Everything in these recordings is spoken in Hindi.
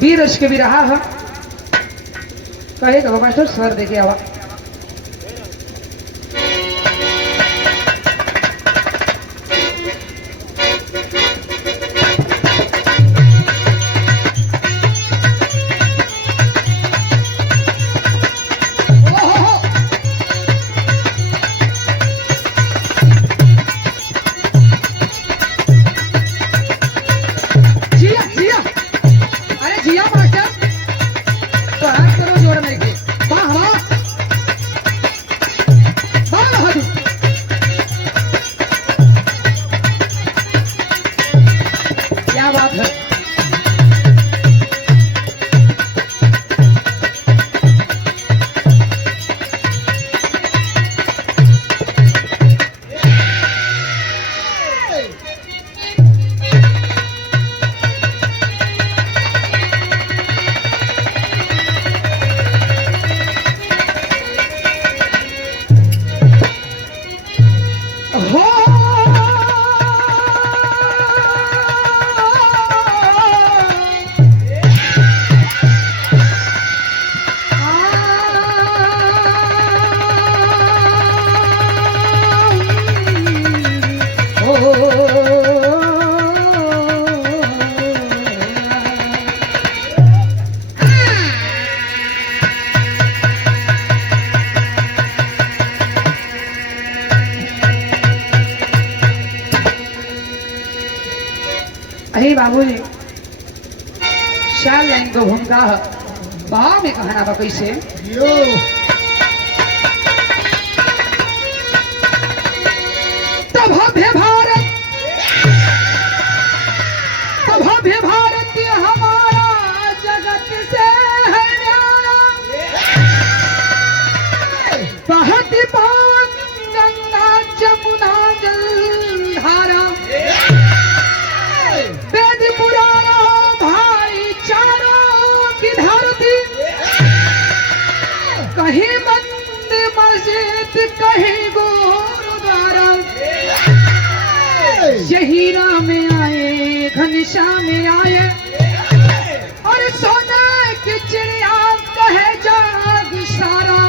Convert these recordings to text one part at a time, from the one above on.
वीर रस के भी रहा है कहेगा मास्टर स्वर देखे आवा अरे बाबूजी शाल लाइन को भूमिका भाव में कहना बा कैसे तब भव्य भारत हमारा जगत से है न्यारा बहती पान गंगा जमुना जलधारा वेद पुराना भाईचारों की धरती कहीं मंदिर मस्जिद कहीं गुरुद्वारा यही राह में आए घनश्याम में आए और सोना की चिड़िया कहे जाग सारा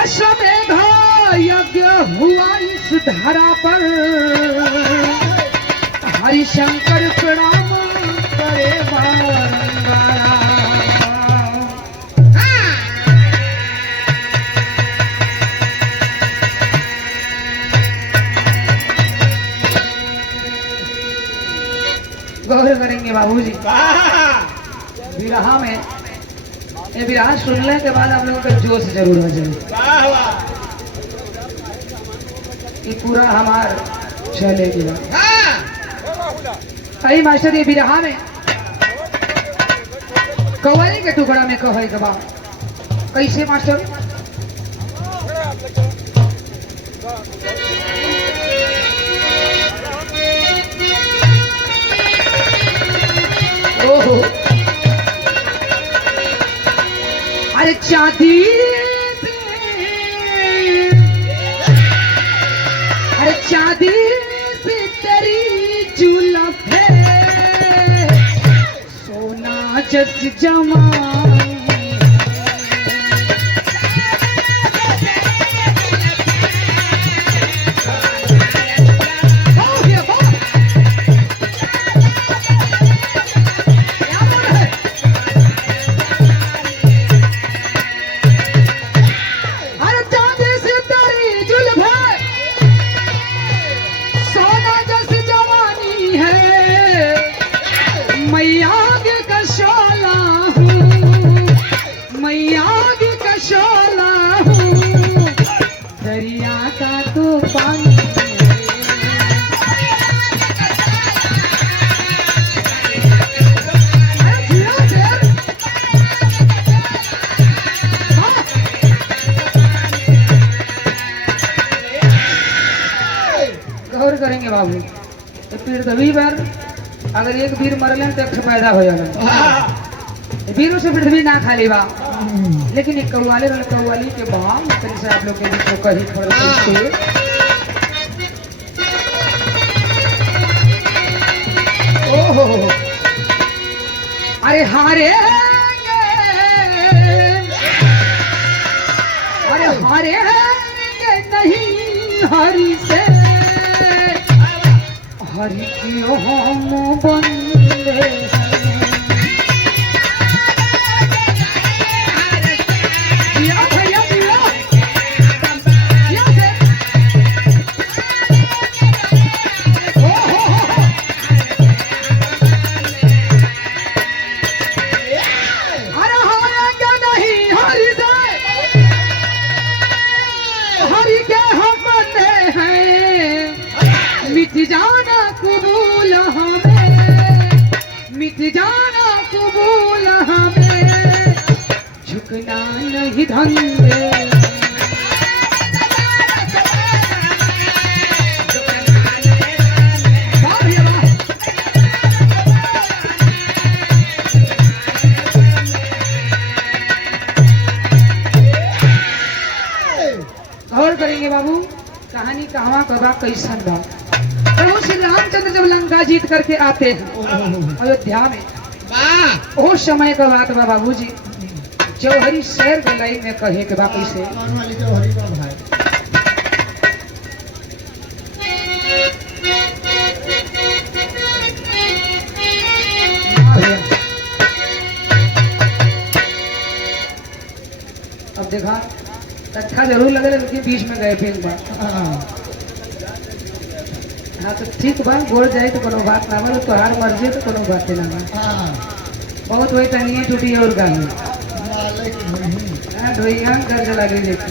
अश्वमेध यज्ञ हुआ इस धरा पर हरिशंकर प्रणाम करे बारंबार गौर करेंगे बाबूजी विरहा में ये विरहा सुनने के बाद आप लोगों का जोश जरूर हो जाए ये पूरा हमार चलेगा कई मास्टर ये विरहा में कव्वाली के टुकड़ा में कहे के बा कैसे मास्टर ओहो अरे चांदी से तेरी जुल्फ है सोना जस जमा करेंगे बाबू तो पृथ्वी पर अगर एक वीर मरलन तो एक पैदा हो जाए वीरों से पृथ्वी ना खाली बा लेकिन एक कव्वाली के बाद से आप लोग के बीच में कही पड़े ओहो अरे हारे नहीं हरि से, हरि की हम बंदे मिट जाना कबूल हमें, मिट जाना कबूल हमें, झुकना नहीं धंधे। गौर करेंगे बाबू, कहानी कहवा कबा कैसन बा। प्रभु श्री रामचंद्र जब लंका जीत करके आते हैं अयोध्या में, वो समय का बात बा बाबूजी, जौहरी शहर के लाइन में कहे के बाकी से अब देखा अच्छा जरूर लगे, लेकिन बीच में गए फिर बात। हाँ तो ठीक बा, गोड़ जाए तो कोनो बात ना बा, तोहार मर्जी तो कोनो बात ना बा। बहुत वही तनिए टूटी और गाली ढोइया दर्द लगे लेकिन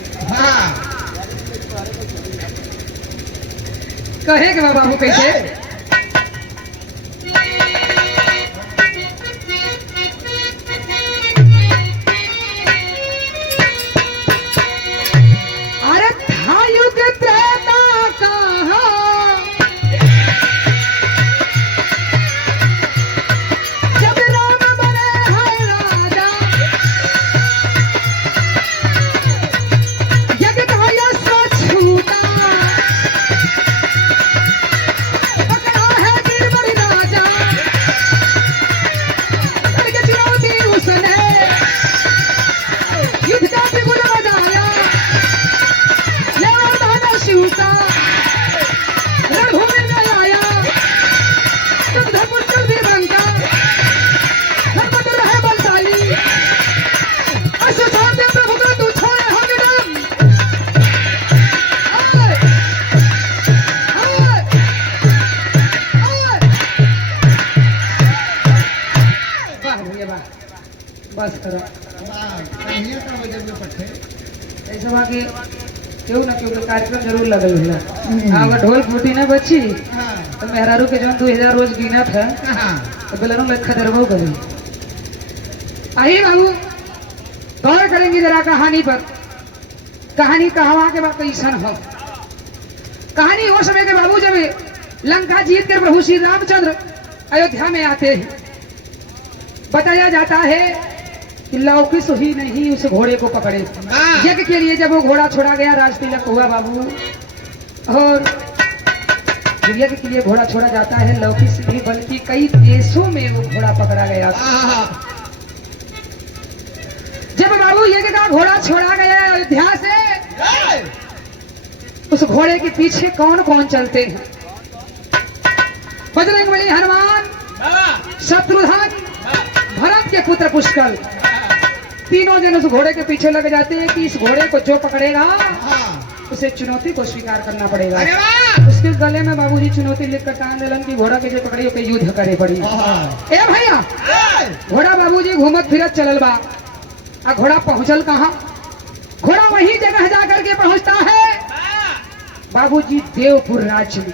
कहे के बाबू कैसे बस करो ऐसे बाकी क्यों ना क्यों कार्यक्रम जरूर लगल हुआ। अगर ढोल फूटी ना बची तो मेहरारू के जो 2000 रोज गिनत है तो बेलनो में खदरबो करी। आइए बाबू गौर करेंगे जरा कहानी पर। कहानी कहवा के बाद कैसन हो। कहानी हो समय के बाबू जब लंका जीत कर प्रभु श्री रामचंद्र अयोध्या में आते हैं, बताया जाता है कि लौकिस ही नहीं उस घोड़े को पकड़े। यज्ञ के लिए जब वो घोड़ा छोड़ा गया, राज तिलक हुआ बाबू, और यज्ञ के लिए घोड़ा छोड़ा जाता है, लौकिस नहीं बल्कि कई देशों में वो घोड़ा पकड़ा गया। जब बाबू यज्ञ का घोड़ा छोड़ा गया अयोध्या से, उस घोड़े के पीछे कौन कौन चलते हैं? बजरंगबली हनुमान, शत्रुघ्न, भरत के पुत्र पुष्कर, तीनों जन उस घोड़े के पीछे लग जाते हैं कि इस घोड़े को जो पकड़ेगा उसे चुनौती को स्वीकार करना पड़ेगा। उसके गले में बाबूजी चुनौती लिख कर टांग दिलन कि घोड़ा के जो पकड़ी ओके युद्ध करे पड़ी। ए भैया, घोड़ा बाबूजी घूमत फिरत चलल बा। आ घोड़ा पहुंचल कहाँ? घोड़ा वही जगह जाकर के पहुंचता है बाबूजी देवपुर राज्य में।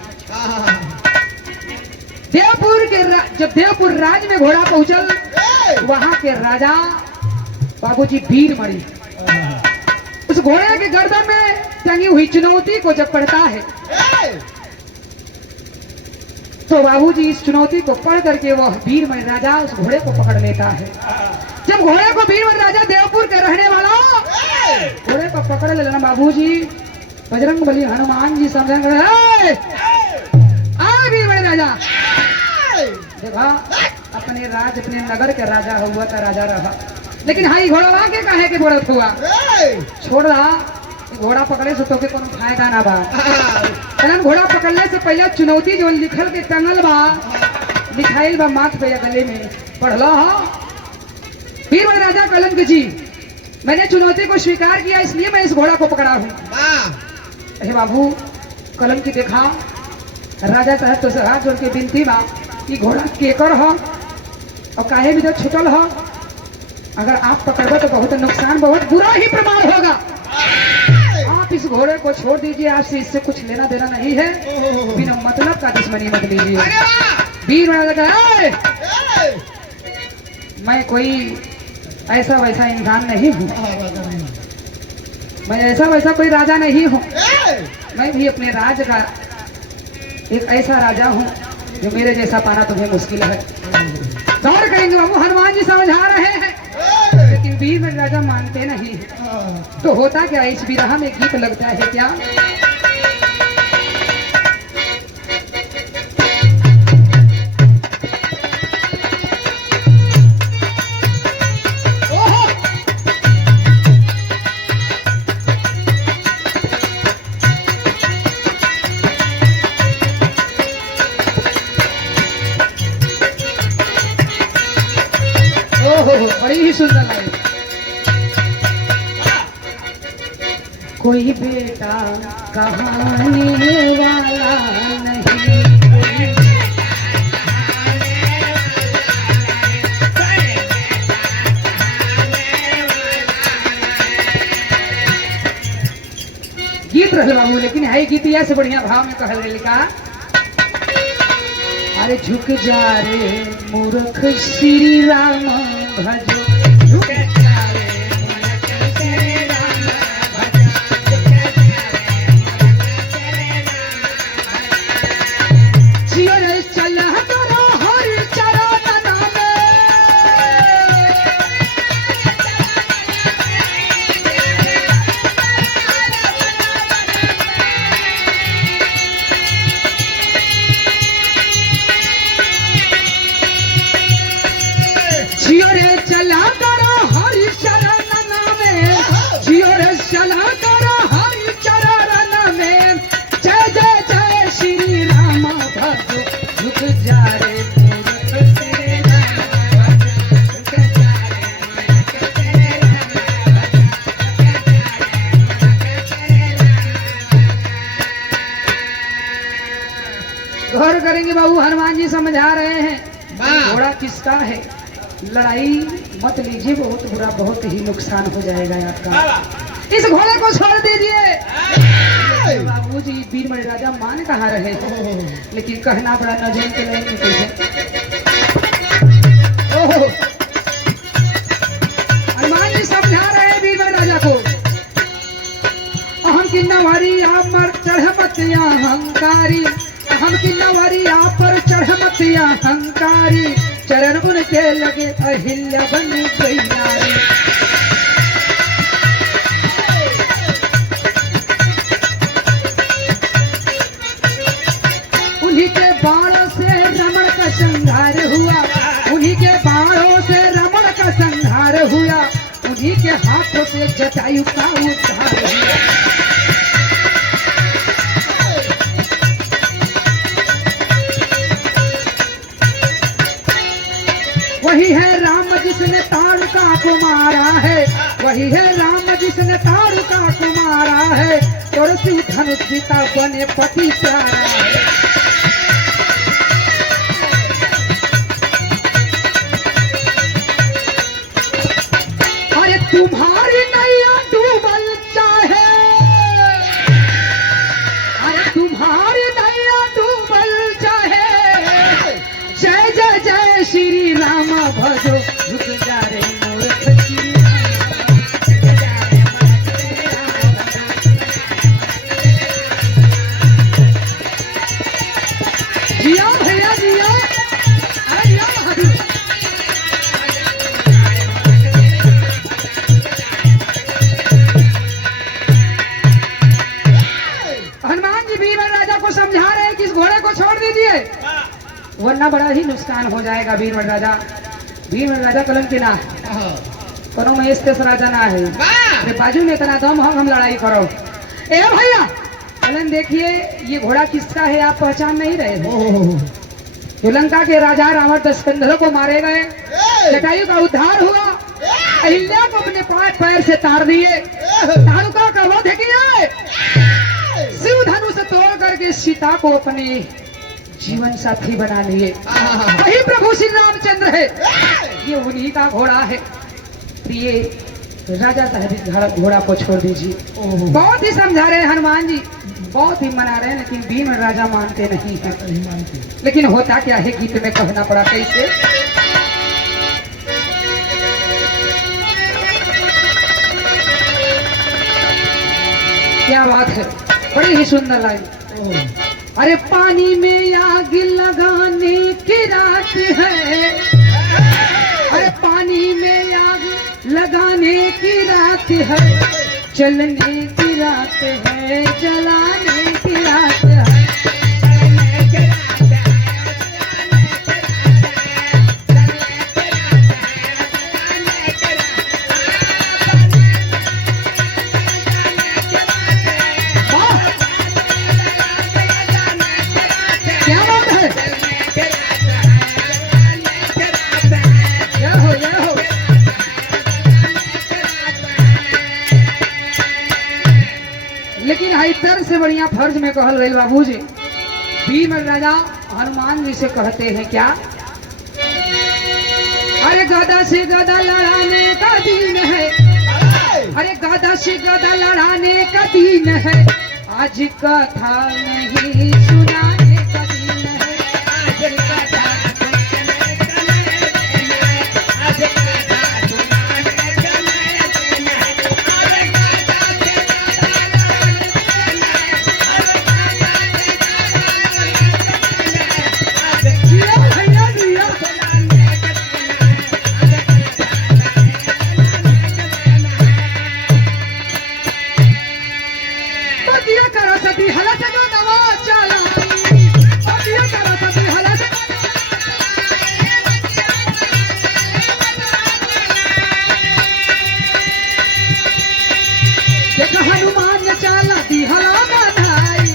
जब देवपुर राज्य में घोड़ा पहुंचल, वहां के राजा बाबूजी वीर मणि उस घोड़े के गर्दन में टंगी हुई चुनौती को जब पढ़ता है तो बाबूजी इस चुनौती को पढ़ करके वह वीर मणि राजा उस घोड़े को पकड़ लेता है। जब घोड़े को वीर मणि राजा देवपुर के रहने वाला घोड़े को पकड़ लेना बाबूजी, बजरंगबली हनुमान जी समझ वीर मणि राजा देखा अपने राज अपने नगर के राजा हुआ था, राजा रहा। लेकिन हाई घोड़ा के काहे के बोलत हुआ छोड़ रहा, घोड़ा पकड़े से तो के कोनो फायदा ना बा। कारण घोड़ा पकड़ने से पहले चुनौती जो लिखल के टंगल बा, लिखाइल बा माथ पे या गले में, पढ़लो हो। वीर राजा कलम के जी, मैंने चुनौती को स्वीकार किया इसलिए मैं इस घोड़ा को पकड़ा हूँ। अरे बाबू कलम की देखा, राजा साहब तो हाथ जोड़ के विनती बा कि घोड़ा केकर हो और काहे भी तो छुटल हो, अगर आप पकड़ो तो बहुत नुकसान, बहुत बुरा ही प्रमाण होगा। आप इस घोड़े को छोड़ दीजिए, आपसे इससे कुछ लेना देना नहीं है, बिना मतलब का दुश्मनी मत लीजिए। वीर राजा कहा मैं कोई ऐसा वैसा इंसान नहीं हूँ, मैं ऐसा वैसा कोई राजा नहीं हूँ, मैं भी अपने राज का एक ऐसा राजा हूँ जो मेरे जैसा पाना तुम्हें मुश्किल है। गौर करेंगे बाबू, हनुमान जी समझा रहे हैं, लेकिन वीर में राजा मानते नहीं है। तो होता क्या, इस विरह में गीत लगता है क्या? बड़ी ही सुंदर लगी। कोई बेटा कहानी वाला नहीं, गीत रहे बाबू, लेकिन है गीतिया से बढ़िया भाव में कहल लिखा, अरे झुक जा रे मूर्ख श्री राम भजो, झुक जा रे मूर्ख श्री राम भजो, जियो रे चल करो हरि चरण में, जियो रे चला करो हरि चरण में, जियो रे चला करो हरि चरण में, जय जय जय श्री राम भजो, झुक जा रे मूर्ख श्री राम भजो, झुक जा रे मूर्ख श्री राम भजो। गौर करेंगे बाबू, हनुमान जी समझा रहे हैं घोड़ा किसका है, लड़ाई मत लीजिए, बहुत बुरा, बहुत ही नुकसान हो जाएगा आपका, इस घोड़े को छोड़ दीजिए। बाबू जी वीर मणि राजा मान कहाँ रहे, लेकिन कहना बड़ा नजर के लिए। ओहो हनुमान जी समझा रहे हैं वीर मणि राजा को, अहम की नवारी आप मर चढ़मतिया हंकारी, अहम की नवारी आप पर चढ़मतिया हंकारी, चरण उनके लगे अहिल्या बन गई नारी। उन्हीं के बाणों से रमण का संहार हुआ, उन्हीं के बाणों से रमण का संहार हुआ, उन्हीं के हाथों से जटायु का उद्धार हुआ। वही है राम जिसने ताड़का को मारा है, वही है राम जिसने ताड़का को मारा है, तुलसी धनुष सीता बने पति प्यारा है। अरे तुम्हारी नैया डूबल चाहे, अरे तुम्हारी नैया डूबल चाहे, जय जय जय श्री राम भजो, झुक जा रे मूर्ख श्री राम, झुक जा रे मूर्ख श्री राम भजो। जिया भैया जिया, अरे जिया महावीर। हनुमान जी वीर राजा को समझा रहे हैं कि इस घोड़े को छोड़ दीजिए, वरना बड़ा ही नुकसान नुकसान हो जाएगा। भीमर राजा कलन के ना कोनो महेश तेस राजा ना है। अरे बाजू में इतना दम हम लड़ाई करो। ए भैया कलन देखिए ये घोड़ा किसका है आप पहचान नहीं रहे हैं। जो लंका के राजा रावण दशकंधरों को मारे गए, जटायु का उद्धार हुआ, अहिल्या को अपने पैर से तार दिए, तारुका का वध किया, शिव धनुष तोड़ करके सीता को अपने जीवन साथी बना लिए। वही प्रभु श्री रामचंद्र है, ये उन्हीं का घोड़ा है। प्रिय राजा साहब घोड़ा को छोड़ दीजिए। बहुत ही समझा रहे हनुमान जी, बहुत ही मना रहे हैं, लेकिन भीम राजा मानते नहीं है। लेकिन होता क्या है गीत में कहना पड़ा कैसे। क्या बात है, बड़ी ही सुंदर लाइन। अरे पानी में आग लगाने की रात है, अरे पानी में आग लगाने की रात है, चलने की रात है, जलाने की रात है। लेकिन इतर से बढ़िया फर्ज में कहल गई बाबूजी। भीम राजा हनुमान जी से कहते हैं क्या, अरे गदा से गदा लड़ाने का दिन है, अरे गदा से गदा लड़ाने का दिन है, आज कथा नहीं सुनाने का दिन है, आज कथा हनुमान चाला दी हला बधाई,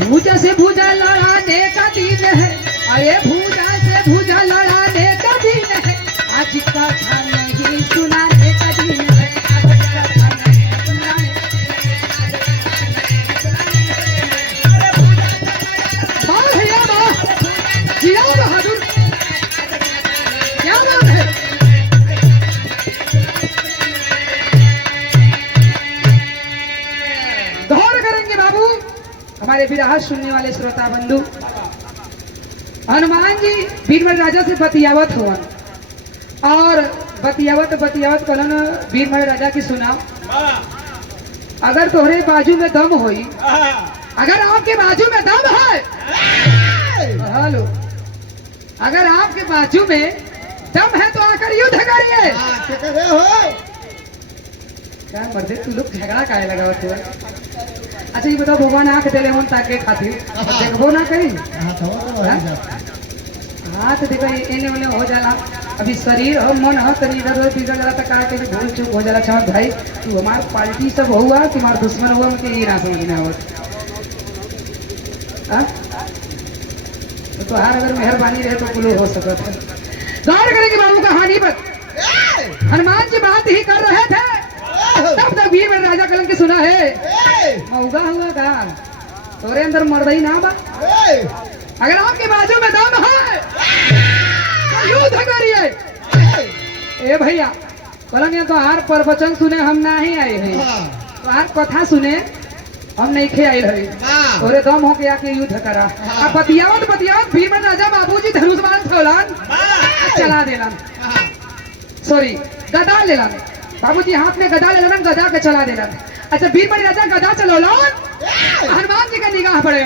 भुजा से भुजा लड़ाने का दिन है, अरे भुजा से भुजा लड़ाने का दिन है, आज कथा नहीं सुनाने का दिन है, आज कथा नहीं सुनाने। वाह भैया वाह, जिया बहादुर, क्या बात है। गौर करेंगे बाबू हमारे विराह सुनने वाले श्रोता बंधु। हनुमान जी बीरबल राजा से बतियावत हुआ और बतियावत कलन बीरबल राजा की सुना, अगर तोहरे बाजू में दम होई, अगर आपके बाजू में दम है, हेलो, अगर आपके बाजू में दम है तो आकर युद्ध करिए। क्या मर्दे तू लोग झगड़ा काहे लगावत हुआ। अच्छा ये बताओ भगवान आंख देले हम ताके खातिर देखबो ना कहीं, हाथ देखो एने ओने हो जाला, अभी शरीर और मन हो तनी इधर उधर बिगड़ जाला तो का के भूल चूक हो जाला। चमक भाई तू हमार पार्टी सब हुआ तुम्हारा दुश्मन हुआ, मुझे ये ना समझ में आवत। तो हर अगर मेहरबानी रहे तो कुलो हो सकता है। गौर करेंगे बाबू कहानी पर। हनुमान जी बात ही कर रहे थे तब तक बीरबल राजा कलन के सुना है, मौगा हुआ का तोरे अंदर मर्दई ना बा, अगर आपके बाजू में दम है तो युद्ध करिए। ए भैया कलन तो हार प्रवचन सुने हम ना ही आए हैं, तो हार कथा सुने हम नहीं खे आए रहे, तोरे दम हो गया के युद्ध करा। अब बतियावत बीरबल राजा बाबूजी धनुष बाण छोड़न चला देलन, सॉरी गदा लेलन, बाबूजी हाथ में गदा लेलन, गदा के चला देलन। अच्छा बीरबल राजा गदा चलोलन, हनुमान जी का निगाह पड़े।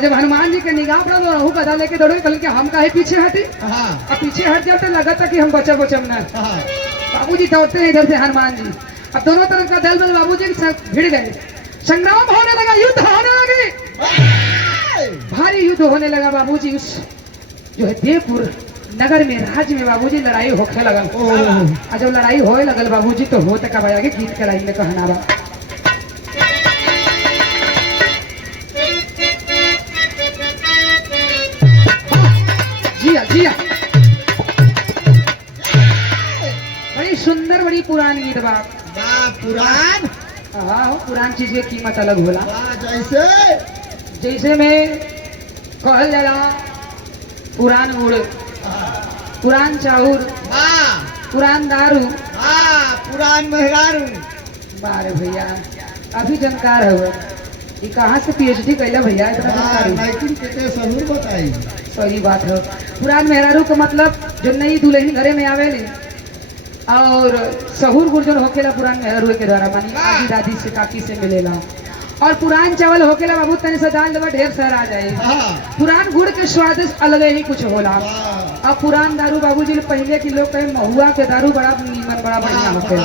जब हनुमान जी के निगाह पड़ा तो रहू गदा लेके दौड़े, कल के हम काहे पीछे हटी, अब पीछे हट जाते लगा था कि हम बचम ना। बाबूजी दौड़ते हैं इधर से हनुमान जी, अब दोनों तरफ का दल बल बाबूजी के साथ भिड़ गए। संग्राम होने लगा, युद्ध होने लगे, भारी युद्ध होने लगा बाबूजी। उस जो है देवपुर नगर में राज्य में बाबूजी लड़ाई होखे लगल। और जब लड़ाई होए लगल बाबूजी तो होते का भाई आगे गीत के लाइन में कहना बा। जिया जिया बड़ी सुंदर बड़ी पुरानी गीत बा। पुरान हाँ पुरान चीज की कीमत अलग होला। जैसे जैसे में कहल जाला पुरान गुड़, पुरान चाउर, पुरान दारू, पुरान मेहरारू। बारे भैया अभी जानकार है वो। ये कहाँ से पीएचडी कैला भैया इतना जानकारी? लेकिन कितने सहूर बताई। सही बात है। पुरान मेहरारू का मतलब जो नई दुल्हन घरे में आवेली और सहूर गुर्जन होकेला पुरान मेहरारू के द्वारा मानी आदि दादी से काकी से मिलेला। और पुरान चावल होकेला बाबू तने से दाल देवा ढेर सारा आ जाए। पुरान गुड़ के स्वाद अलग ही कुछ होला। और पुरान दारू बाबूजी पहले के लोग कहे महुआ के दारू बड़ा नीमन बड़ा बढ़िया होते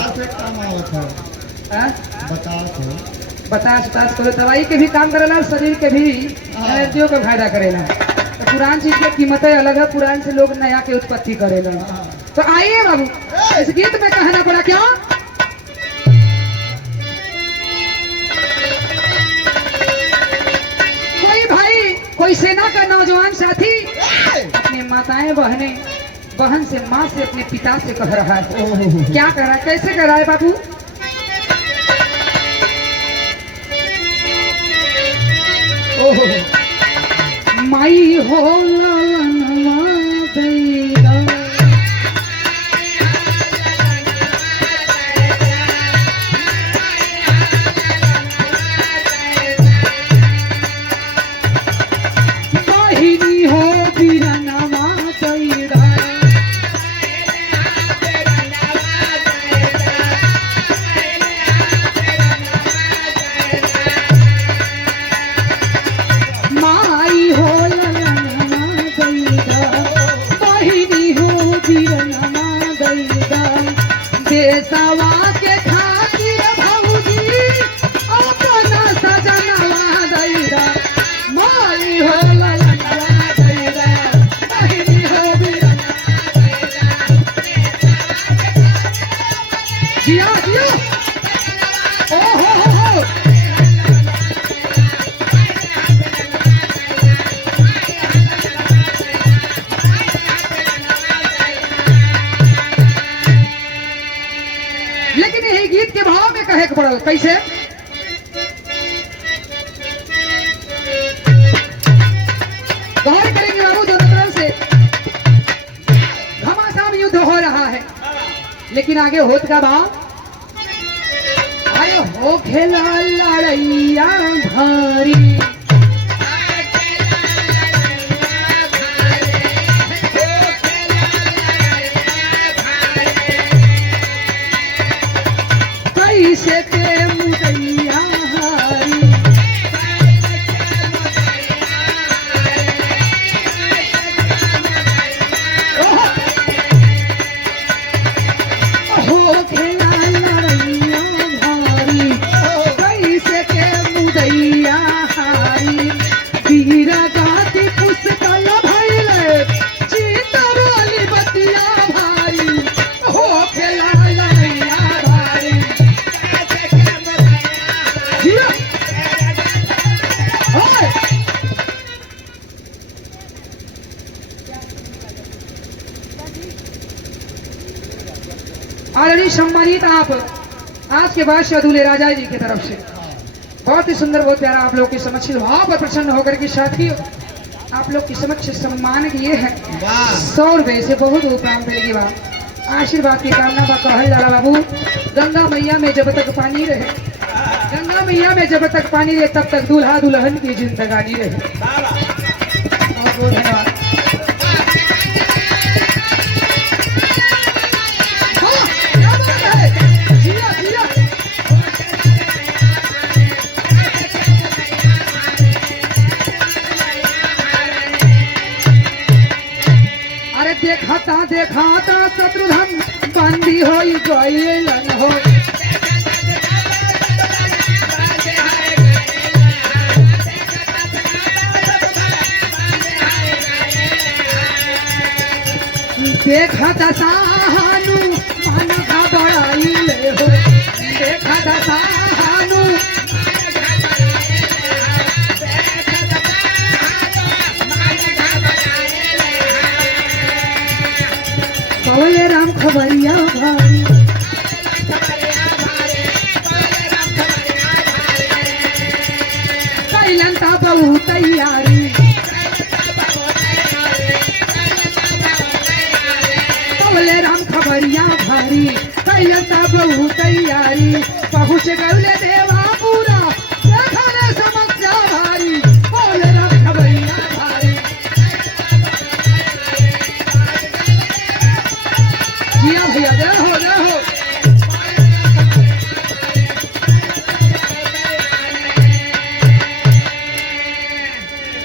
बतास बतास करो दवाई के भी काम करेला, शरीर के भी एनर्जियों का फायदा करेला। तो पुरान चीज की कीमतें अलग है, पुरान से लोग नया के उत्पत्ति करेला। तो आइए बाबू इस गीत में कहना पड़ा क्या? कोई भाई कोई सेना का नौजवान साथी अपने माताएं बहनें बहन से माँ से अपने पिता से कह रहा है। क्या कह रहा है, कैसे कह रहा है बाबू? माई हो बहिनी हो बीरनमा दैरा। माई हो ललनमा दैरा, बहिनी हो बीरनमा दैरा। देशवा के खातिर भौजी अपना सजनवा दैरा। माई हो ललनमा दैरा, बहिनी हो बीरनमा दैरा। जिया जिया ओ हो। लेकिन यही गीत के भाव में कहे के पड़ल कैसे? गौर करेंगे बाबू दोनों तरफ से घमासान युद्ध हो रहा है। लेकिन आगे होत का भाव आयो हो खेला लड़ैया भारी। कैसे के मुदैया हारी। हो खेला लड़ैया भारी, कैसे के मुदैया हारी। वीरा गाती पुष्कल भइले, चीता वाली बतिया भारी। हो खेला लड़ैया भारी। जिया। ओए। आदरणीय सम्मानित आप आज के बाद से अधूले राजा जी की तरफ से बहुत ही सुंदर बहुत प्यारा आप लोग की समक्ष भाव पर प्रसन्न होकर के साथी आप लोग की समक्ष सम्मान किए हैं 100 रुपए से बहुत उपराम मिलेगी बात आशीर्वाद की कामना बा कहल जाला बाबू। गंगा मैया में जब तक पानी रहे, गंगा मैया में जब तक पानी रहे तब तक दूल्हा दुल्हन की जिंदगानी रहे। बहुत बहुत धन्यवाद। हाँ, क्या बात है? जिया, जिया। अरे देखा था शत्रुघ्न बंदी हो गइलन हो। देखा दसाहानु मन घबराई ले हो, देखा दसाहानु बोले राम खबरिया भाई, कैलंता बहु तैयारी, बोले राम खबरिया भारी, कैलंता बहु तैयारी, पहुँच गए देवा पूरा, देखा रे समस्या भारी, बोले राम खबरिया भारी। जिया भैया जय हो जय हो।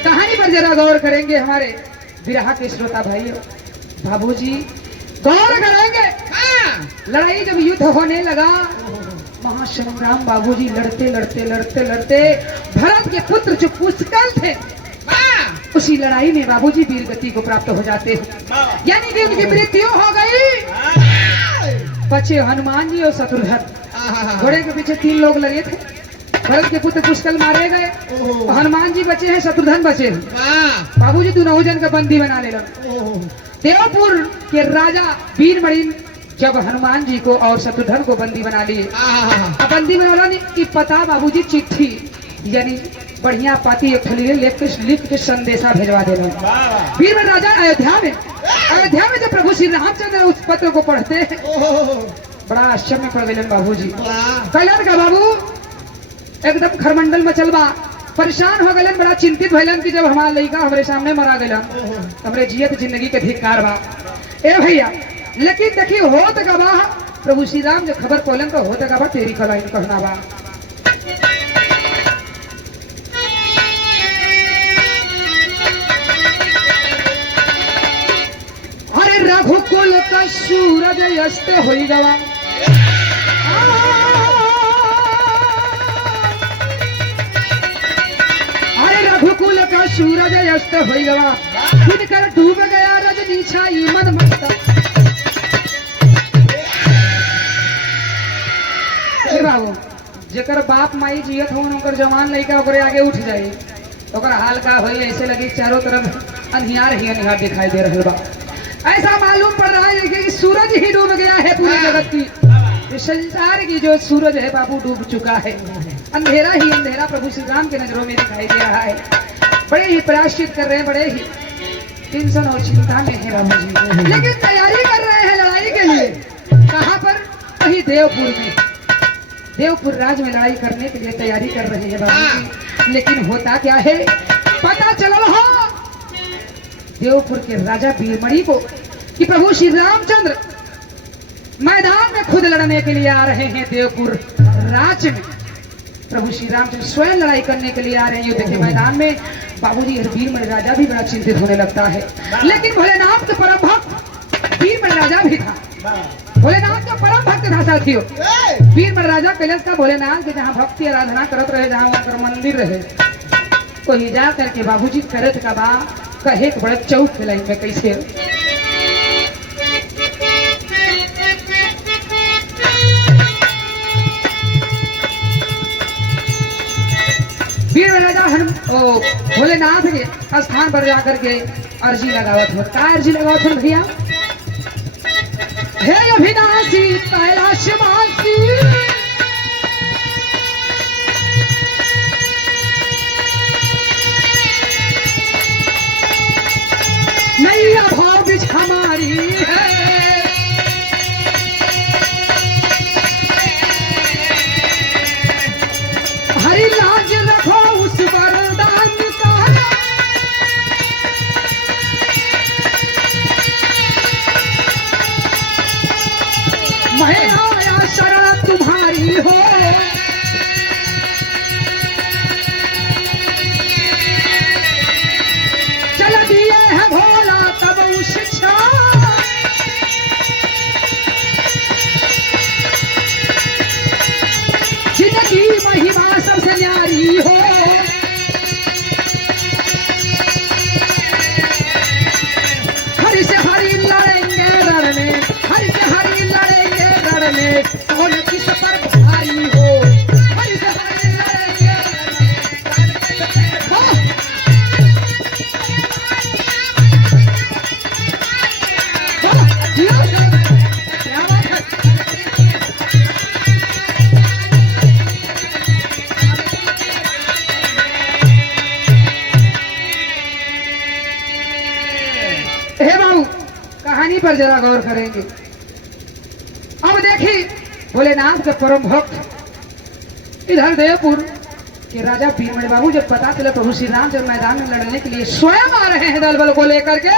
कहानी पर जरा गौर करेंगे हमारे विरहा के श्रोता भाइयों, बाबूजी गौर करेंगे। लड़ाई जब युद्ध होने लगा, महासंग्राम बाबूजी लड़ते लड़ते लड़ते लड़ते भरत के पुत्र जो पुष्कल थे, उसी लड़ाई में बाबूजी वीर गति को प्राप्त हो जाते हैं, यानी कि उनकी मृत्यु हो गई। बचे हनुमान जी और शत्रुघ्न। घोड़े के पीछे 3 लोग लगे थे। भरत के पुत्र पुष्कल मारे गए, हनुमान जी बचे हैं, शत्रुघ्न बचे हैं। बाबूजी दोनों जन का बंदी बना ले। देवपुर के राजा वीरमणि जब हनुमान जी को और शत्रुघ्न को बंदी बना लिए, बंदी बना कि पता बाबूजी चिट्ठी यानी बढ़िया पाती एक थैली लिख के संदेशा भेजवा देना। वीरमणि राजा अयोध्या में जब प्रभु श्री रामचंद्र उस पत्र को पढ़ते हैं, बड़ा आश्चर्य में पड़ गए बाबूजी। कैलन का बाबू एकदम खरमंडल में चलबा, परेशान हो गए, बड़ा चिंतित भैलन कि जब हमारा लड़का हमारे सामने मरा गया, हमरे जियत जिंदगी के धिक्कार बा। ए भैया, लेकिन देखिए होत गवाह प्रभु श्री राम जो खबर पोलन तो होत गवाह तेरी कलाइन कहना बा। अरे रघुकुल का सूरज अस्त हो गवा, अरे रघुकुल का सूरज अस्त हो गवा, दिनकर डूब गया रजनी छाई मन मस्त। बाबू जेकर बाप माई जियत हो उनकर जवान लड़का ओकरे आगे उठ जाये, ओकर हाल का होई, ऐसे लगी चारों तरफ अंधियार ही अंधियार दिखाई दे रहा बा। ऐसा मालूम पड़ रहा है कि सूरज ही डूब गया है पूरे जगत की, इस संसार की जो सूरज है बाबू डूब चुका है, अंधेरा ही अंधेरा प्रभु श्री राम के नजरों में दिखाई दे रहा है। बड़े ही प्रायश्चित कर रहे हैं, बड़े ही टेंशन और चिंता में है बाबू जी, लेकिन तैयारी कर रहे हैं लड़ाई के लिए। कहाँ पर? वही देवपुर में, देवपुर राज में लड़ाई करने के लिए तैयारी कर रहे हैं बाबू जी। लेकिन होता क्या है, पता चला हो देवपुर के राजा वीरमणि को कि प्रभु श्री रामचंद्र मैदान में खुद लड़ने के लिए आ रहे हैं। देवपुर राज में प्रभु श्री रामचंद्र स्वयं लड़ाई करने के लिए आ रहे हैं युद्ध के मैदान में। बाबूजी वीरमणि राजा भी बड़ा चिंतित होने लगता है, लेकिन भोलेनाथ के परम भक्त वीरमणि राजा भी था, भोलेनाथ का परम भक्त था साथियों। वीरमणि राजा कैलाश का भोलेनाथ के जहाँ भक्ति आराधना करत रहे, जहाँ उनका मंदिर रहे, तो ही जा करके बाबूजी करत का बा कहे बड़ा चौक के लाइन में कैसे वीरमणि राजा भोलेनाथ के स्थान पर जाकर के अर्जी लगावत हो। क्या अर्जी लगावत हो भैया? हे अविनाशी कैलाशवासी, नैया भाव बिच हमारी है, हरि लाज रखो उस वरदान का, मैं आया शरण तुम्हारी पर जरा गौर करेंगे। अब देखिए भोलेनाथ के परम भक्त इधर देवपुर के राजा भीमड़ बाबू जब पता चला प्रभु श्री राम जब मैदान में लड़ने के लिए स्वयं आ रहे हैं दल बल को लेकर के,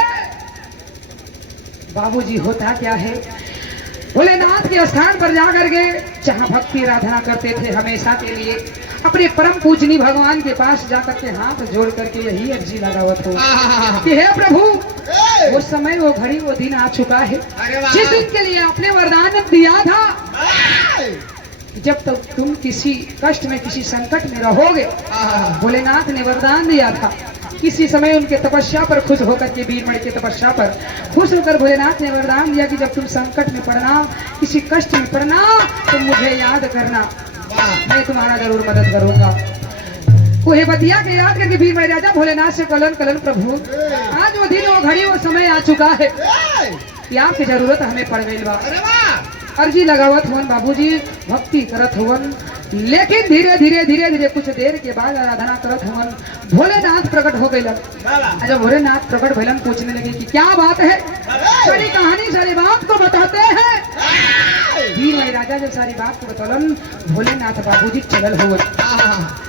बाबूजी होता क्या है, भोलेनाथ के स्थान पर जाकर के जहां भक्ति आराधना करते थे हमेशा के लिए अपने परम पूजनी भगवान के पास जाकर के हाथ जोड़ करके यही अर्जी लगावत हो कि हे प्रभु वो समय वो घड़ी वो दिन आ चुका है जिस दिन के लिए आपने वरदान दिया था कि जब तक तुम किसी कष्ट में किसी संकट में रहोगे। भोलेनाथ ने वरदान दिया था किसी समय उनके तपस्या पर खुश होकर के वीरमणि के तपस्या पर खुश होकर भोलेनाथ ने वरदान दिया कि जब तुम संकट में पड़ना किसी कष्ट में पड़ना तो मुझे याद करना, मैं तुम्हारा जरूर मदद करूंगा। कोई बतिया के याद करके वीरमणि राजा भोलेनाथ से कलन कलन प्रभु आज वो दिन वो घड़ी वो समय आ चुका है कि आपकी जरूरत हमें पड़ गई बा। अर्जी लगावत हुवन बाबूजी भक्ति करत हुवन, लेकिन धीरे धीरे धीरे धीरे कुछ देर के बाद आराधना करत हुवन भोलेनाथ प्रकट हो गए। जब भोलेनाथ प्रकट भैलन पूछने लगे कि क्या बात है, सारी कहानी सारी बात को बताते हैं। वीरमणि राजा जब सारी बात को बतौलन भोलेनाथ बाबूजी चलल हुवन,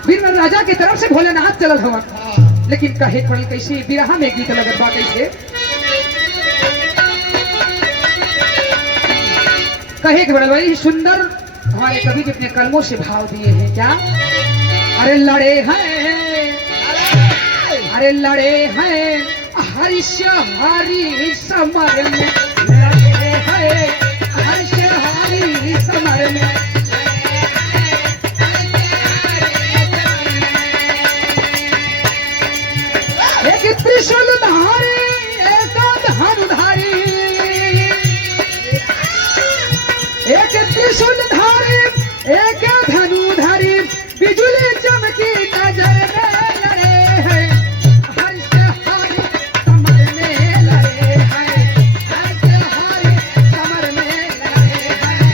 वीरमणि राजा की तरफ से भोलेनाथ चलल हुवन, लेकिन कहे पड़ल कैसे बिरहा में गीत लगत बा कैसे कहे के बड़े बड़ी सुंदर हमारे कवि जी अपने कलमों से भाव दिए हैं। क्या अरे लड़े हैं अरे लड़े हैं हर्ष हरि समर में, लड़े हैं हर्ष हरि समर में, एक त्रिशूल धारी एक धनुधारी, एक त्रिशूल धारी एक धनुधारी, बिजुली चमकी नजर में लड़े हैं हर्ष हरि समर में, लड़े हैं हर्ष हरि समर में, लड़े हैं।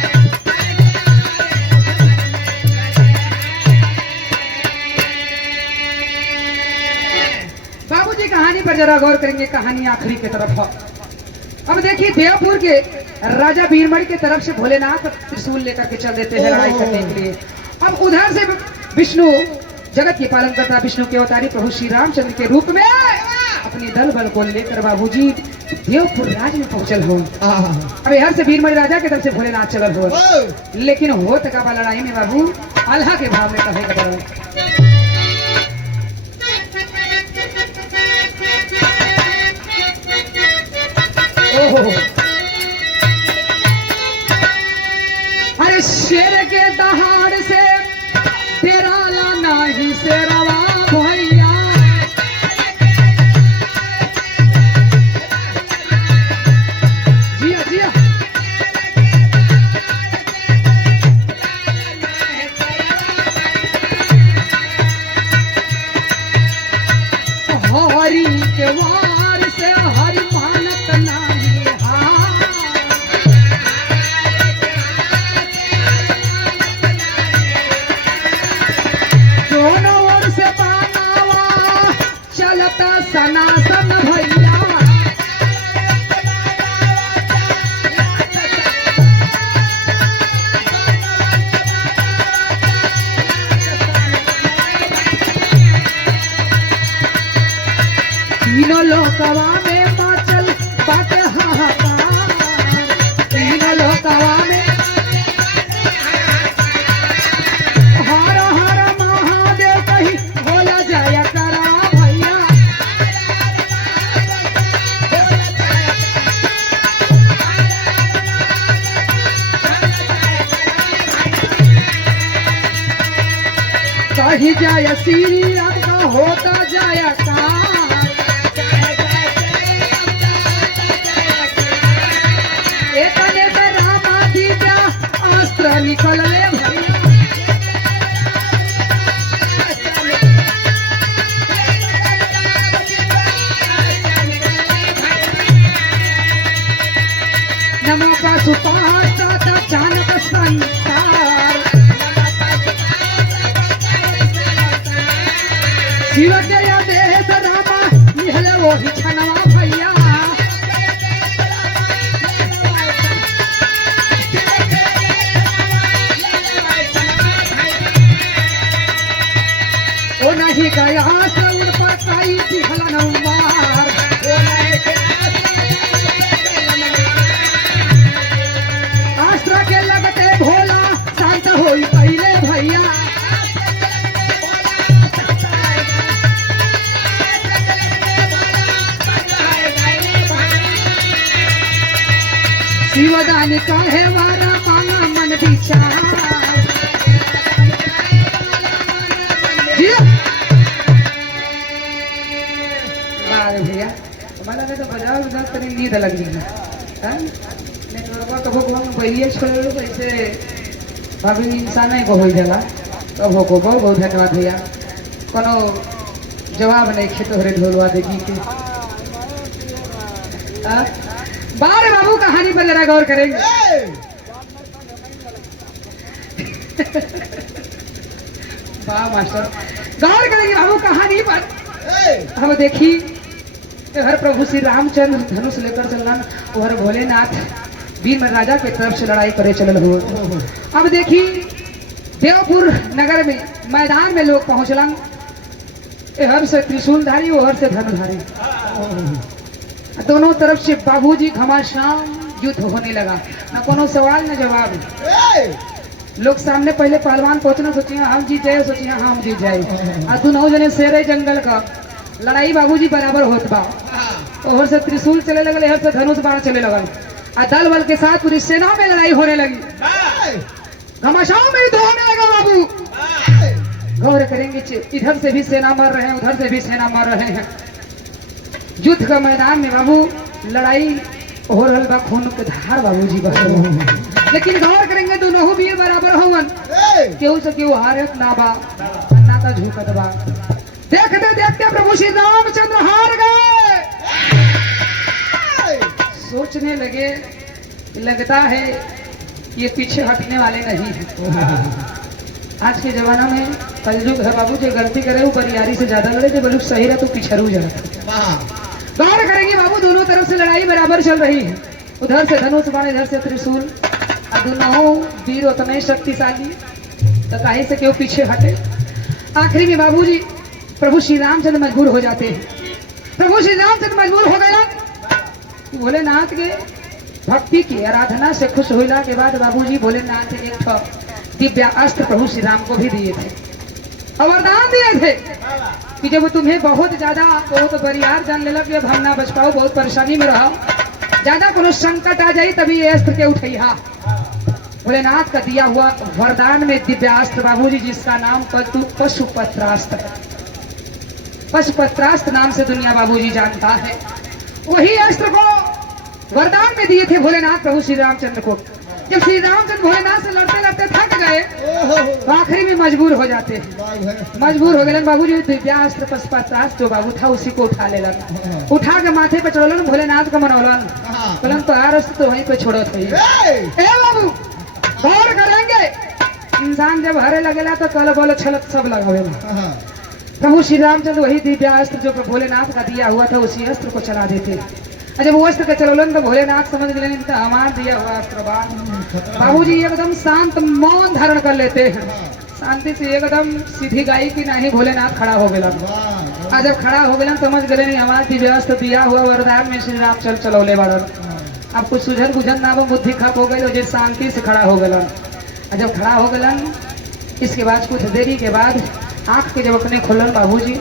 बाबूजी कहानी पर जरा गौर करेंगे, कहानी आखिरी की तरफ है। अब देखिए देवपुर के राजा वीरमणि की तरफ से भोलेनाथ त्रिशूल लेकर के चल देते हैं लड़ाई करने के लिए। अब उधर से विष्णु जगत के पालन करता विष्णु के अवतारी प्रभु श्री रामचंद्र के रूप में अपने दल बल को लेकर बाबूजी देवपुर राज में पहुंचल हो। अब यहाँ से वीरमणि राजा की तरफ से भोलेनाथ चलल हो, लेकिन हो तका लड़ाई में बाबू अल्लाह के भाव में कहे कदर अरे शेर के दहाड़ से तेरा लाना ही से रवा भैया, जिया जिया हरी के वार से हरि मानत नाही सनातन भैया, तीनों लोकवा में बाचल बाटे हाहाकार, तीनों लोकवा में हर हर महादेव कही बोला जाया करा भैया। कही जाय श्री राम का होता जाया काम, एकने से रामादि का अस्त्र निकल ले भैया। नमो पशुपात चानक संसार, शिव के आदेश रामा निहले वो ही छनवा भैया। नहीं गया उन पर काई दिखला न मार अस्त्र के लगते भोला शांत होई पहले भैया शिवदान कहे वारा मांगा मन विचार भैया मला तो बजाव ना तरी नींद लगी है नेटवर्क कबो को हम पहले छोड़ पैसे भाभी इंसान नहीं को हो जाला कबो को बहुत बहुत धन्यवाद भैया कोनो जवाब नहीं खेत हरे ढोलवा देगी के बारे बाबू कहानी पर जरा गौर करेंगे वाह मास्टर गौर करेंगे बाबू कहानी पर हम देखी हर प्रभु श्री रामचंद्र धनुष लेकर चलन और भोलेनाथ वीर में राजा के तरफ से लड़ाई करे चलल हुए। अब देखी देवपुर नगर में मैदान में लोग पहुंचलन हर से त्रिशूलधारी और से धनुधारी दोनों तरफ से बाबूजी घमासान युद्ध होने लगा न कोनो सवाल न जवाब लोग सामने पहले पहलवान पहुंचना सोचिए हम जीत जाए सोचिए हम जीत जाए आ दोनों जने शेरे जंगल का लड़ाई बाबूजी बराबर होत बा और से त्रिशूल चले लगल हर से धनुष बाण चले लगल आ दल बल के साथ पूरी सेना में लड़ाई होने लगी घमासान में युद्ध होने लगा बाबू गौर करेंगे इधर से भी सेना मर रहे हैं उधर से भी सेना मर रहे हैं युद्ध का मैदान में बाबू लड़ाई हो रहल बा खून के धार बाबूजी बह लेकिन गौर करेंगे दोनों वीर बराबर होवन केहू से केहू हारत ना बा ना का झुकत बा देखते देखते प्रभु श्री रामचंद्र हार गए सोचने लगे लगता है ये पीछे हटने वाले नहीं है आज के जमाना में कलयुग है बाबू जो गलती करे वो बरियारी से ज्यादा लड़े जो बलूक सही रहा तो पिछड़ू जाता गौर करेंगे बाबू दोनों तरफ से लड़ाई बराबर चल रही है उधर से धनुष बाण इधर से त्रिशूल और दोनों वीर उतने शक्तिशाली तो कहीं से क्यों पीछे हटे आखिरी में बाबूजी प्रभु श्री रामचंद्र मजबूर हो जाते हैं प्रभु श्री रामचंद्र मजबूर हो गया भोलेनाथ के भक्ति की आराधना से खुश होने के बाद बाबूजी भोलेनाथ एक दिव्य अस्त्र प्रभु श्री राम को भी दिए थे और वरदान दिए थे कि जब तुम्हें बहुत ज्यादा बहुत बरियार जान ले लग हम ना बच पाओ बहुत परेशानी में रहो ज्यादा कोनो संकट आ जाए तभी ये अस्त्र के उठैया भोलेनाथ का दिया हुआ वरदान में दिव्यास्त्र बाबूजी जिसका नाम पशुपत्रास्त्र पशुपत्रास्त्र नाम से दुनिया बाबूजी जानता है वही अस्त्र को वरदान में दिए थे भोलेनाथ प्रभु श्री रामचंद्र को जब श्री रामचंद्र भोलेनाथ से लड़ते लड़ते थक गए तो आखिरी में मजबूर हो जाते हैं मजबूर हो गए बाबूजी दिव्यास्त्र पशुपत्रास्त्र जो बाबू था उसी को उठा ले उठा के माथे पे चढ़ोलन भोलेनाथ को मनौलन बोलन तो यार तो वहीं पे छोड़ो थे बाबू गौर करेंगे इंसान जब हरे लगेला तो कल बोल छलक सब लगावेला प्रभु श्री रामचंद्र वही दिव्यास्त्र जो भोलेनाथ का दिया हुआ था उसी अस्त्र को चला देते जब वो अस्त्र का चलोलन तो भोलेनाथ समझ गए इनका हमार दिया हुआ अस्त्र बाबूजी एकदम शांत मौन धारण कर लेते हैं शांति से एकदम सीधी गाई की नहीं भोलेनाथ खड़ा हो गया और जब खड़ा हो गया समझ गए नहीं हमारा दिव्यास्त्र दिया हुआ वरदान में श्री राम चलौले बाड़न अब कुछ सुझन बुझन ना बुद्धि खप हो गई जो शांति से खड़ा हो गया जब खड़ा हो गया इसके बाद कुछ देरी के बाद आंख के जब अपने खुलन बाबूजी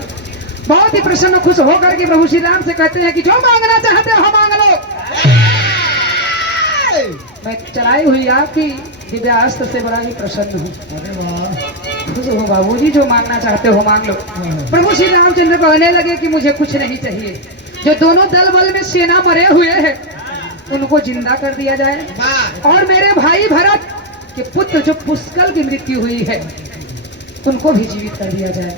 बहुत ही प्रसन्न खुश होकर के प्रभु श्री राम से कहते हैं कि जो मांगना चाहते हो मांग लो मैं चलाई हुई आपकी दिव्यास्त्र से बड़ा ही प्रसन्न हूँ खुश हो बाबूजी जो मांगना चाहते हो मांग लो प्रभु श्री रामचंद्र कहने लगे कि मुझे कुछ नहीं चाहिए जो दोनों दल बल में सेना मरे हुए हैं उनको जिंदा कर दिया जाए और मेरे भाई भरत के पुत्र जो पुष्कल की मृत्यु हुई है उनको भी जीवित कर दिया जाए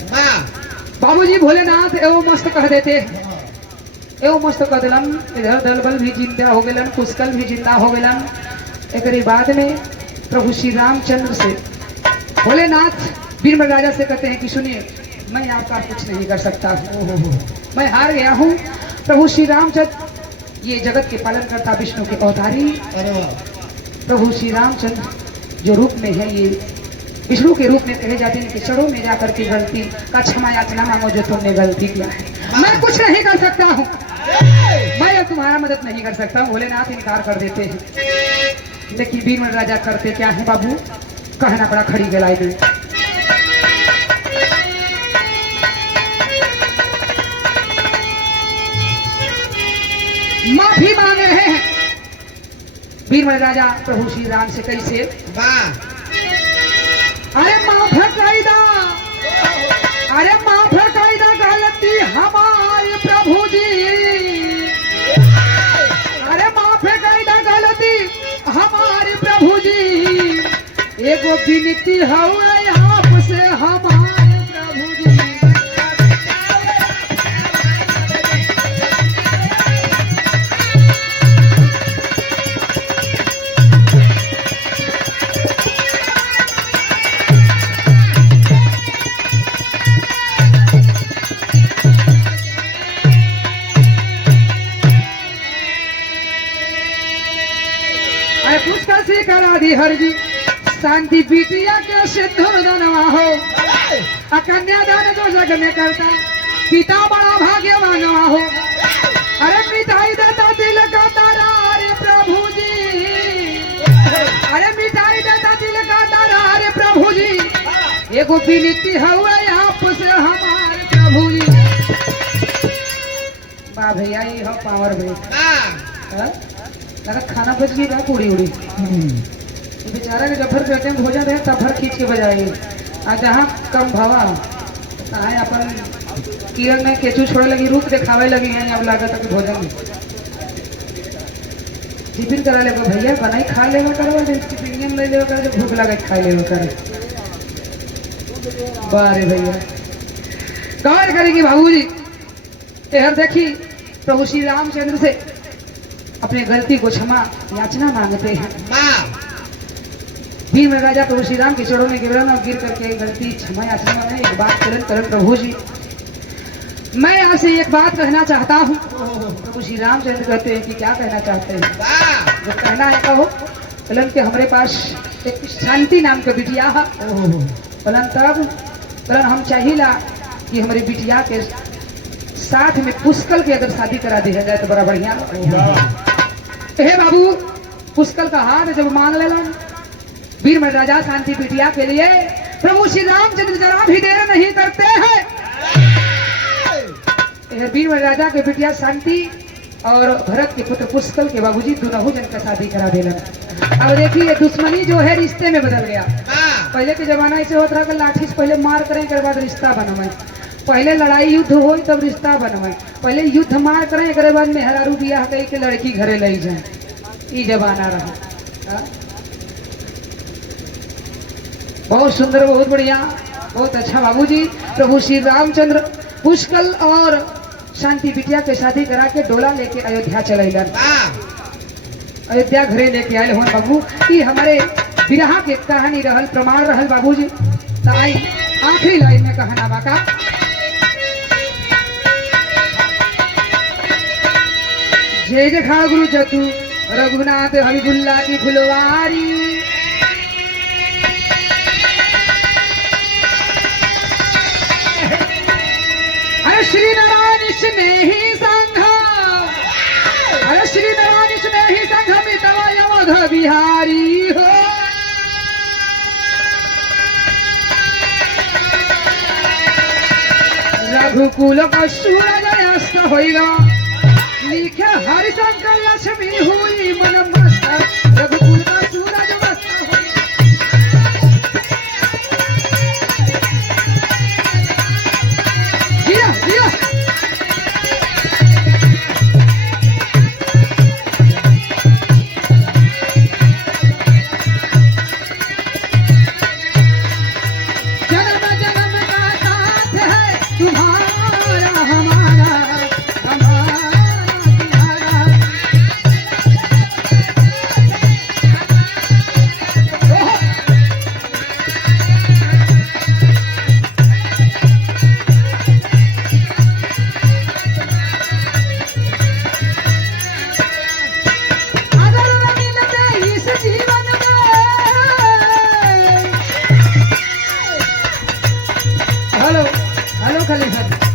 बाबूजी भोलेनाथ एवं मस्त कह देते एवं मस्त कह दिलन इधर दल बल भी जिंदा हो गए पुष्कल भी जिंदा हो गए एक बाद में प्रभु श्री रामचंद्र से भोलेनाथ वीर राजा से कहते हैं कि सुनिए मैं आपका कुछ नहीं कर सकता मैं हार गया हूँ प्रभु श्री रामचंद्र ये जगत के पालन करता विष्णु के अवतारी प्रभु श्री रामचंद्र जो रूप में है ये विष्णु के रूप में कहे जाते हैं कि चढ़ो में जाकर के गलती का क्षमा याचना मांगो जो तुमने गलती किया है। मैं कुछ नहीं कर सकता हूँ, मैं अब तुम्हारा मदद नहीं कर सकता हूँ। भोलेनाथ इनकार कर देते हैं। लेकिन बीरबल राजा करते क्या है बाबू, कहना पड़ा खड़ी गलाई में। माफी मांग रहे हैं बीरबल राजा प्रभु श्री राम से। कैसे? वाह अरे माफ कायदा, अरे माफ कायदा गलती हमारे प्रभु जी, अरे माफ कायदा गलती हमारे प्रभु जी, एगो विनती है आपसे हमारे प्रभु जी। पुष्कर से करा दी हर जी शांति बिटिया के सिद्धुर धनवा हो, कन्यादान जो जग में करता पिता बड़ा भाग्यवान हो। अरे मिठाई देता दिल का तारा अरे प्रभु जी, अरे मिठाई देता दिल का तारा अरे प्रभु जी, एगो विनती है आपसे हमारे प्रभु जी। वाह भैया ये हो पावर भैया, लगा खाना बच गई बा पूरी उड़ी। बेचारा के जफर पेटे में भोजन रहे तफर खींच के बजाएगी। आ जहाँ कम भवा है अपन किरण में केचू छोड़े लगी, रूप दिखावे लगी है। अब लागत है भोजन टिफिन करा ले भैया, बनाई खा लेगा करो, टिफिन ले लेगा कर, भूख लगे खा लेगा करे। बारे भैया कौन करेगी बाबूजी। यार देखी प्रभु श्री रामचंद्र से अपने गलती को क्षमा याचना मांगते हैं। बीरबल राजा प्रभु श्री राम के चरणों में गिर और गिर करके गलती क्षमा याचना मांगे। एक बात करण प्रभु जी, मैं आपसे एक बात कहना चाहता हूँ। प्रभु श्री रामचंद्र कहते हैं कि क्या कहना चाहते हैं? जो कहना है कहो। पलन के हमारे पास एक शांति नाम के बिटिया है। पलन हम चाहिला कि हमारी बिटिया के साथ में पुष्कर की अगर शादी करा दी जाए तो बड़ा बढ़िया। हे बाबू पुष्कर का हाथ जब मांग लेला बीरबल राजा शांति बिटिया के लिए, प्रभु श्री रामचंद्र जरा भी देर नहीं करते हैं। बीरबल राजा के बिटिया शांति और भरत के पुत्र पुष्कर के बाबूजी दोनों जन का शादी करा देना। अब देखिए दुश्मनी जो है रिश्ते में बदल गया। पहले के जमाना ऐसे होता रहा कि लाठी से पहले मार करें के बाद रिश्ता बनवाए, पहले लड़ाई युद्ध हो तब रिश्ता बनवाए, पहले युद्ध मार करें के बाद मेहरारू बियाह कही के लड़की घरे ले जाए। ये जमाना रहा। बहुत सुंदर, बहुत बढ़िया, बहुत अच्छा बाबूजी। प्रभु श्री रामचंद्र पुष्कर और शांति बिटिया के शादी करा के डोला लेके अयोध्या चले। अयोध्या घरे लेके आए हो बाबू। ये हमारे विरहा के कहानी रहल, प्रमाण रहल बाबूजी। तो आई आखिरी लाइन में कहना बाका, जय जखा गुरु जतु रघुनाथ हबीबुल्ला की फुलवारी। अरे श्री नारायण स्नेही संघ, अरे श्री नारायण स्नेही संघ मितवा यमध बिहारी हो। रघुकुल का सूरज अस्त होगा, लिखे हरिशंकर लक्ष्मी हुई मन मस्त। रघुकुल का सूरज मस्त जिया जिया। जन्म जन्म का साथ है तुम्हारा हमारा, हमारा तुम्हारा। हेलो हेलो खाली सर